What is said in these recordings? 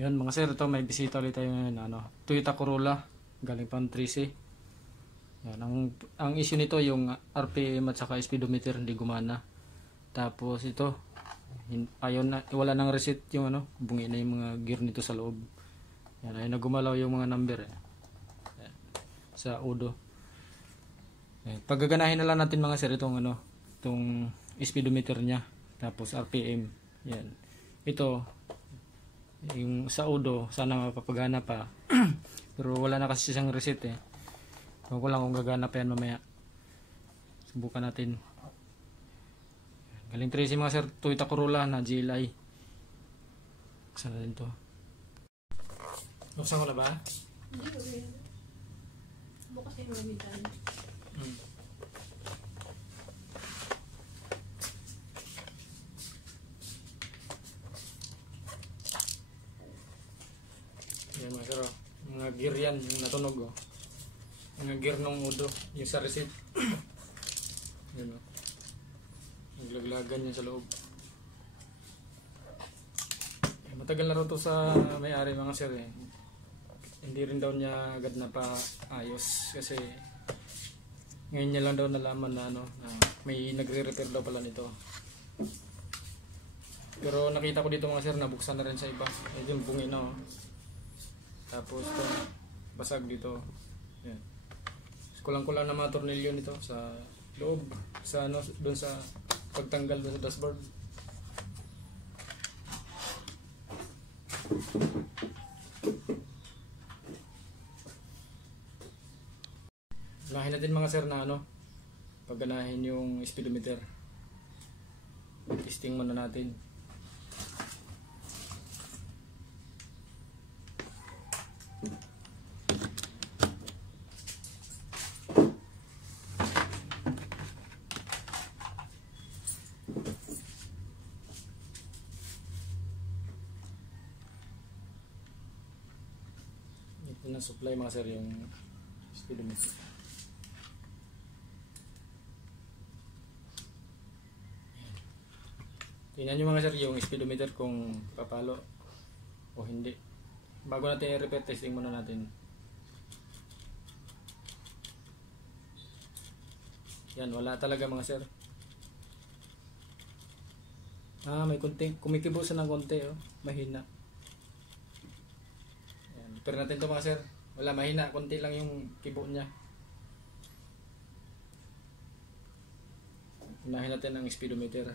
Yun mga sir, ito may bisita ulit tayo ngayon, Toyota Corolla galing pang 3C. Yan, ang issue nito yung RPM at saka speedometer hindi gumana. Tapos ito ayaw na, wala nang reset yung bungi na yung mga gear nito sa loob. Yan, ayaw na gumalaw yung mga number Yan, sa udo. Yan, paggaganahin na lang natin mga sir itong speedometer niya, tapos RPM. Yan, ito yung sa udo sana mapapagana pa. Pero wala na kasi siyang reset Huwag ko lang kung gagana pa yan mamaya. Subukan natin. Galing 3C mga sir, Toyota Corolla na GLI. Saan na din to? Buksan ko na ba? Hindi, okay. Bukas yung mamitan. Yan mga sir, mga gear yan, yung natunog mga gear ng udo, yung sa reset. Yan naglaglagan yan sa loob. Matagal na rin to sa may-ari mga sir Hindi rin daw niya agad na pa ayos kasi ngayon niya lang daw nalaman na na may nagre-repair daw pala nito. Pero nakita ko dito mga sir, nabuksan na rin sa iba. Yung bungi na Tapos ito, basag dito. Yan. Kulang-kulang na mga tornilyo nito sa loob, sa doon sa pagtanggal doon sa dashboard. Ganahin natin mga sir na pagganahin yung speedometer. Testing muna natin. Ito na supply mga sir yung speedometer. Tingnan nyo mga sir yung speedometer kung papalo o hindi. Bago natin i-repeat, testing muna natin. Yan, wala talaga mga sir. May konting kumikibusan ng konti mahina. Yan, pero natin to mga sir. Wala, mahina, konti lang yung kibo niya. Unahin natin ang speedometer.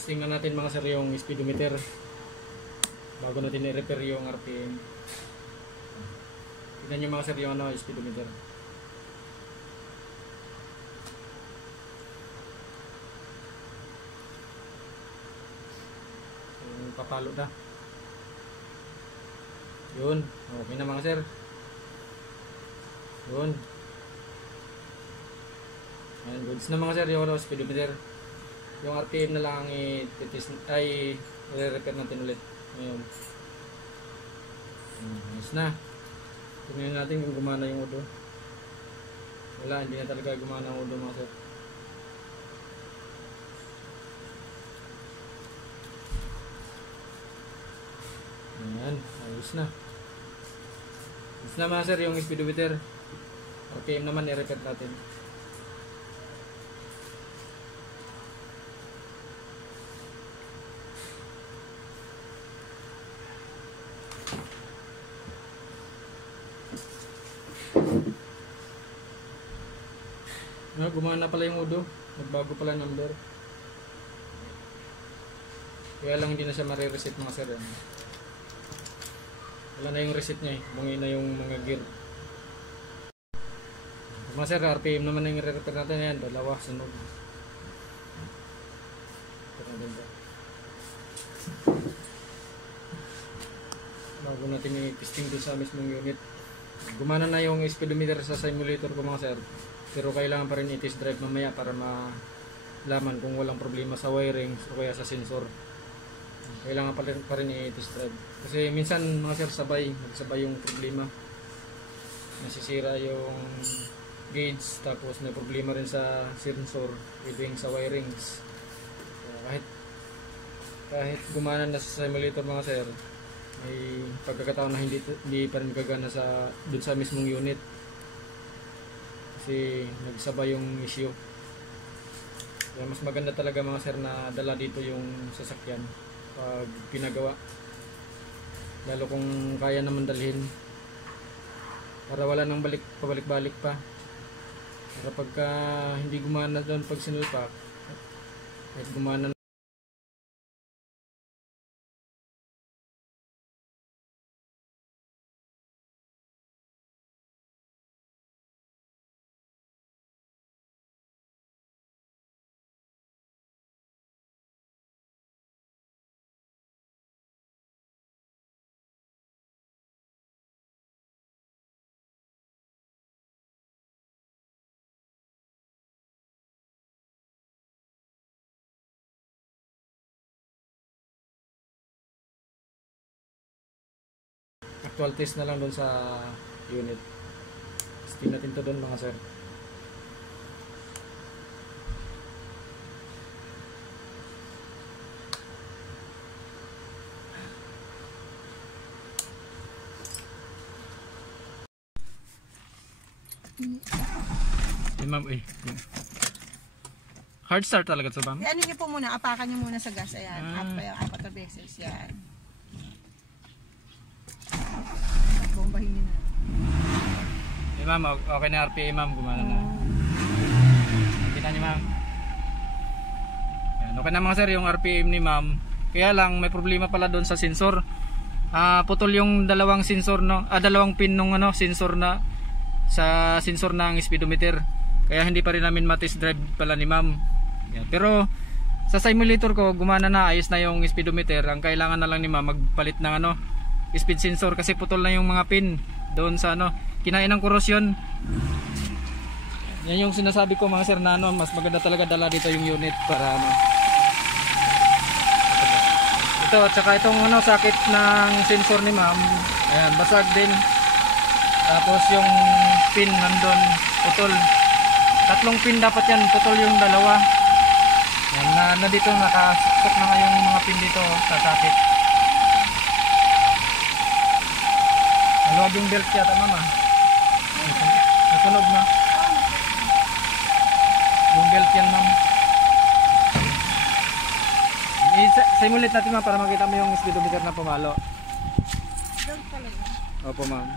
Testing na natin mga sir yung speedometer bago natin i-repair yung RPM. Tignan nyo mga sir yung speedometer. Yung papalo na. Yun. Okay na mga sir. Yun. Ayan, goods na mga sir yung speedometer. Yung RPM na lang i-test ay i-repair natin ulit. Ngayon. Ayos na. Tingnan natin kung gumana yung udo. Wala, hindi na talaga gumana ang udo mga sir. Ayan, ayos na. Ayos na mga sir yung speedometer. RPM naman i-repair natin. Gumana pala yung udo, nagbago pala number. Kaya lang hindi na siya marireset mga sir. Wala na yung reset niya eh, bungi na yung mga gear. Mga sir, RPM naman na yung re-repair natin yan, dalawa, sunog. Bago natin i-testing doon sa mismong unit. Gumana na yung speedometer sa simulator ko mga sir. Pero kailangan pa rin i-test drive mamaya para malaman kung walang problema sa wiring o kaya sa sensor. Kailangan pa rin i-test drive. Kasi minsan mga sir magsabay yung problema. Nasisira yung gauge tapos may problema rin sa sensor, even sa wirings. Kahit gumana na sa simulator mga sir, may pagkakataon na hindi pa rin gagana dun sa mismong unit. Kasi nagsabay yung issue. Kaya mas maganda talaga mga sir na dala dito yung sasakyan pag pinagawa, lalo kung kaya naman dalhin para wala nang pabalik-balik pa. Para pagka hindi gumana doon pag sinulpak, kahit gumana actual test na lang doon sa unit. Testing natin to doon mga sir. Ma'am, hard start talaga to, ma'am? Ano niyo po muna, apakan niyo muna sa gas. Ayan, apat na beses. Yan. Bombahin niyo na. Ma'am, okay na RPM, ma'am. Gumana na. Kita niyo, ma'am. Yan, okay na mga sir yung RPM ni ma'am. Kaya lang, may problema pala doon sa sensor. Putol yung dalawang sensor, no? Dalawang pin nung sensor na sa sensor ng speedometer. Kaya hindi pa rin namin ma-test drive pala ni ma'am. Yan. Pero sa simulator ko, gumana na, ayos na yung speedometer. Ang kailangan na lang ni ma'am magpalit ng speed sensor kasi putol na yung mga pin doon sa kinain ng korosyon. Yan yung sinasabi ko mga sir na mas maganda talaga dala dito yung unit para ito at saka itong sakit ng sensor ni ma'am. Ayan, basag din. Tapos yung pin nandun putol. Tatlong pin dapat yan, putol yung dalawa. Yan na dito nakasok na nga yung mga pin dito sa sakit. Maluwag yung belt yata mama. Nasunog na. Yung belt yan ma'am. Simulate natin ma'am para makita mo yung speedometer na pumalo. Doon pala yun. Opo ma'am.